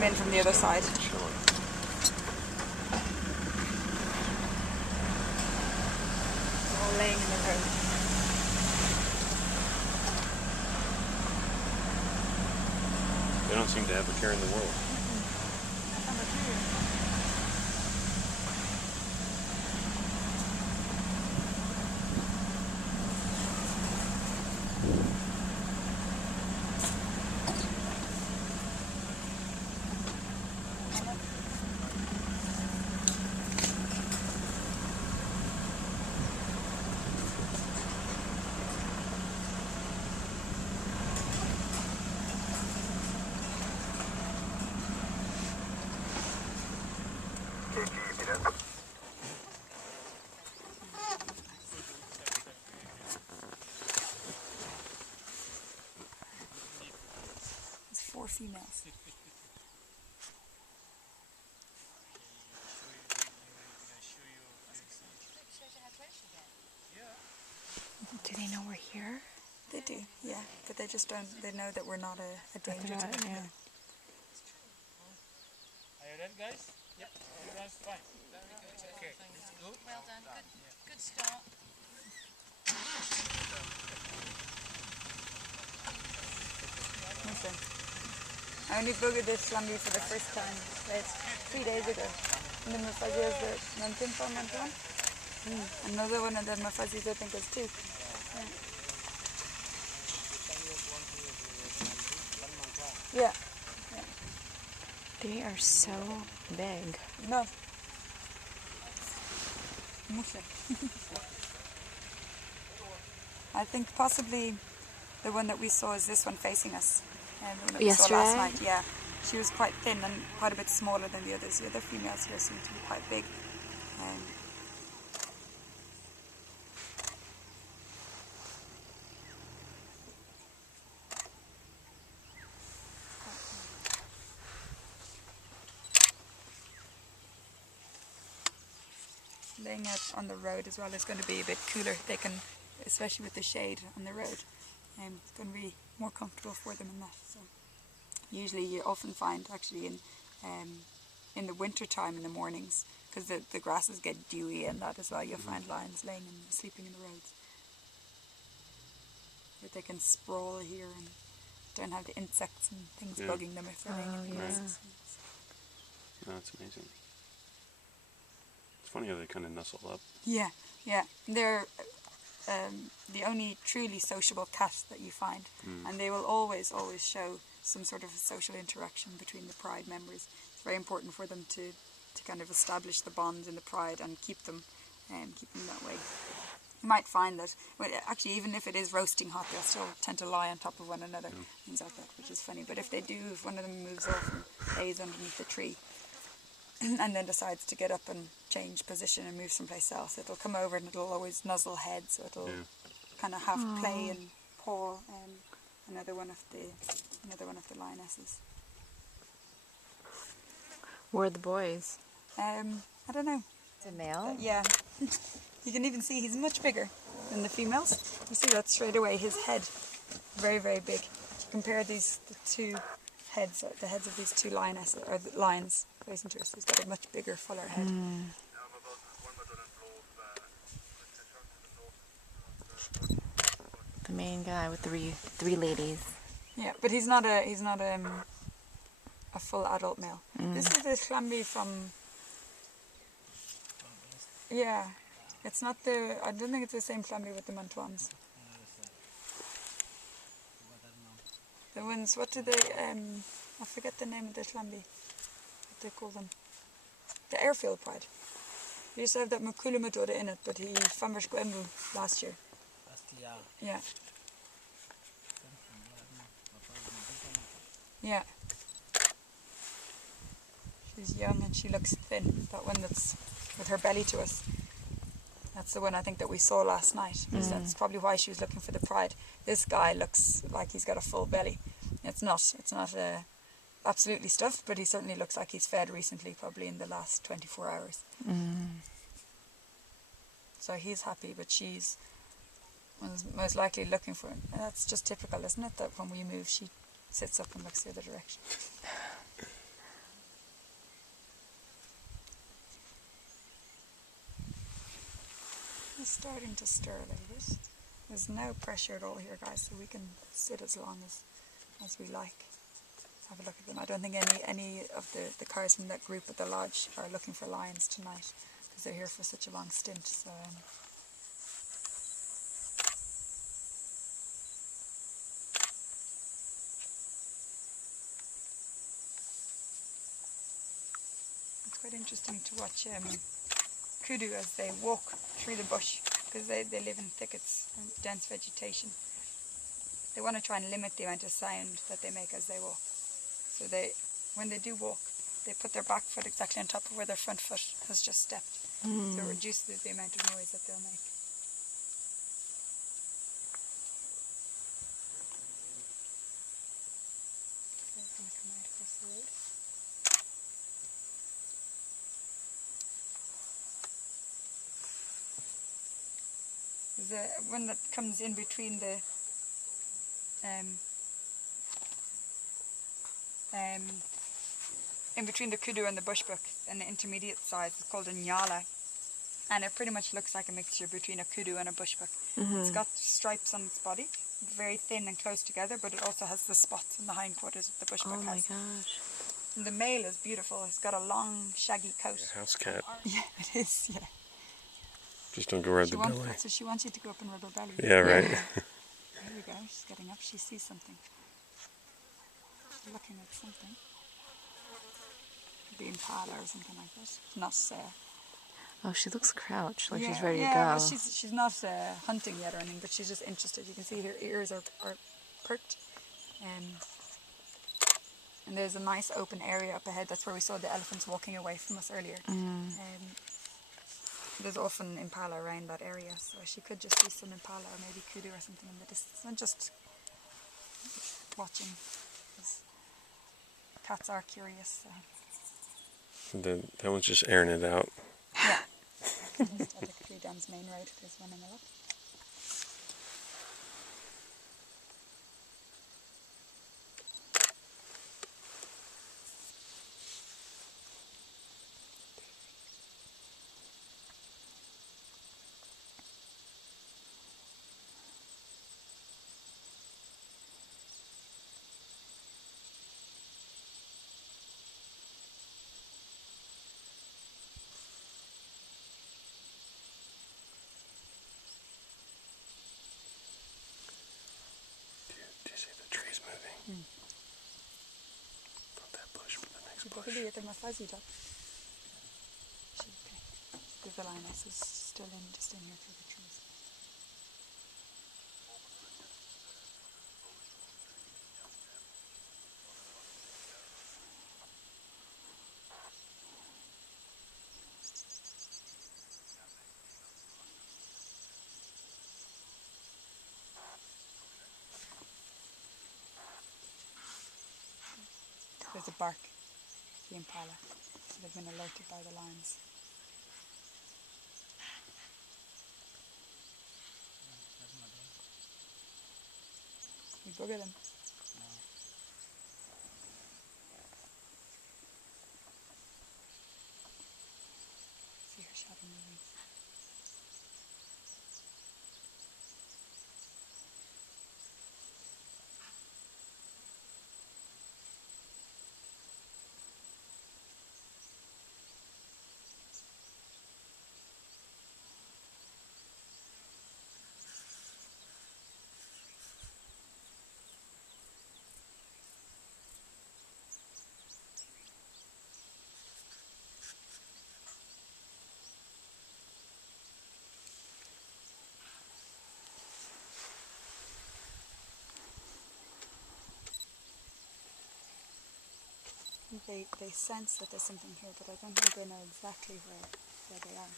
them in from the other side. Sure. All laying in the road. They don't seem to have a care in the world. There's 4 females. Do they know we're here? They do, yeah, but they just don't. They know that we're not a danger to them. Yeah. Are you ready, guys? Yep. Everyone's fine. Okay, let's go. Well done. Good start. Listen, I only boogered this lambi for the first time 3 days ago. And then my fuzzy has the mountain farm one. Another one, and then my fuzzies I think is 2. Yeah. They are so big. No. Mucho. I think possibly the one that we saw is this one facing us. The one that we saw last night. Yeah. She was quite thin and quite a bit smaller than the others. The other females here seem to be quite big. Laying out on the road as well is going to be a bit cooler. They can, especially with the shade on the road, it's going to be more comfortable for them in that. So usually you often find actually in the winter time in the mornings, because the grasses get dewy and that as well, you'll find lions laying and sleeping in the roads. But they can sprawl here and don't have the insects and things bugging them if they're laying in the grasses. No, that's amazing. It's funny how they kind of nestle up. Yeah. They're the only truly sociable cat that you find, and they will always show some sort of social interaction between the pride members. It's very important for them to kind of establish the bonds in the pride and keep them that way. You might find that, well, actually, even if it is roasting hot, they'll still tend to lie on top of one another, things like that, which is funny. But if they do, if one of them moves off and lays underneath the tree, and then decides to get up and change position and move someplace else, it'll come over and it'll always nuzzle heads, so it'll kind of half play and paw another one of the lionesses. Where are the boys? I don't know. It's a male? Yeah. You can even see he's much bigger than the females. You see that straight away, his head, very, very big. Compare the two heads, the heads of these 2 lionesses, or the lions facing to us. He's got a much bigger, fuller head. The main guy with three ladies. Yeah, but he's not a full adult male. This is the chlambi from. Yeah, it's not the. I don't think it's the same chlambi with the mantuans. The ones. What do they? I forget the name of the chlambi. What they call them? The airfield pride. We used to have that Makulamadora in it, but he famers Gwendel last year. Yeah. Yeah. She's young and she looks thin. That one that's with her belly to us. That's the one I think that we saw last night. That's probably why she was looking for the pride. This guy looks like he's got a full belly. It's not absolutely stuffed, but he certainly looks like he's fed recently, probably in the last 24 hours. So he's happy, but she's most likely looking for him. And that's just typical, isn't it? That when we move, she sits up and looks the other direction. He's starting to stir a little bit. There's no pressure at all here, guys, so we can sit as long as we like. Have a look at them. I don't think any of the cars from that group at the lodge are looking for lions tonight because they're here for such a long stint. So. It's quite interesting to watch kudu as they walk through the bush because they live in thickets and dense vegetation. They want to try and limit the amount of sound that they make as they walk. So when they do walk, they put their back foot exactly on top of where their front foot has just stepped. So it reduces the amount of noise that they'll make. So they're going to come out across the road. There's one that comes in between the kudu and the bushbuck, an intermediate size. It's called a nyala, and it pretty much looks like a mixture between a kudu and a bushbuck. It's got stripes on its body, very thin and close together, but it also has the spots in the hindquarters that the bushbuck has. Oh my gosh. And the male is beautiful. It's got a long, shaggy coat. A house cat. Yeah, it is. Yeah. Just don't go rub the belly. So she wants you to go up and rub her belly. Yeah, right. There we go. She's getting up. She sees something. She's looking at something. Could be impala or something like that. Not. Oh, she looks crouched, like yeah, she's ready to go. Yeah, well, she's not hunting yet or anything, but she's just interested. You can see her ears are perked. And there's a nice open area up ahead. That's where we saw the elephants walking away from us earlier. There's often impala around that area, so she could just see some impala or maybe kudu or something in the distance. And just watching, because cats are curious. So. That one's just airing it out. Yeah. I took 3 down this main road. There's one on the left. Do you see the trees moving? Not that bush, but the next bush. The lioness is still just in here through the trees. There's a bark, the impala. So they've been alerted by the lions. You bugger them. See her shadow moving. They sense that there's something here, but I don't think they know exactly where they are.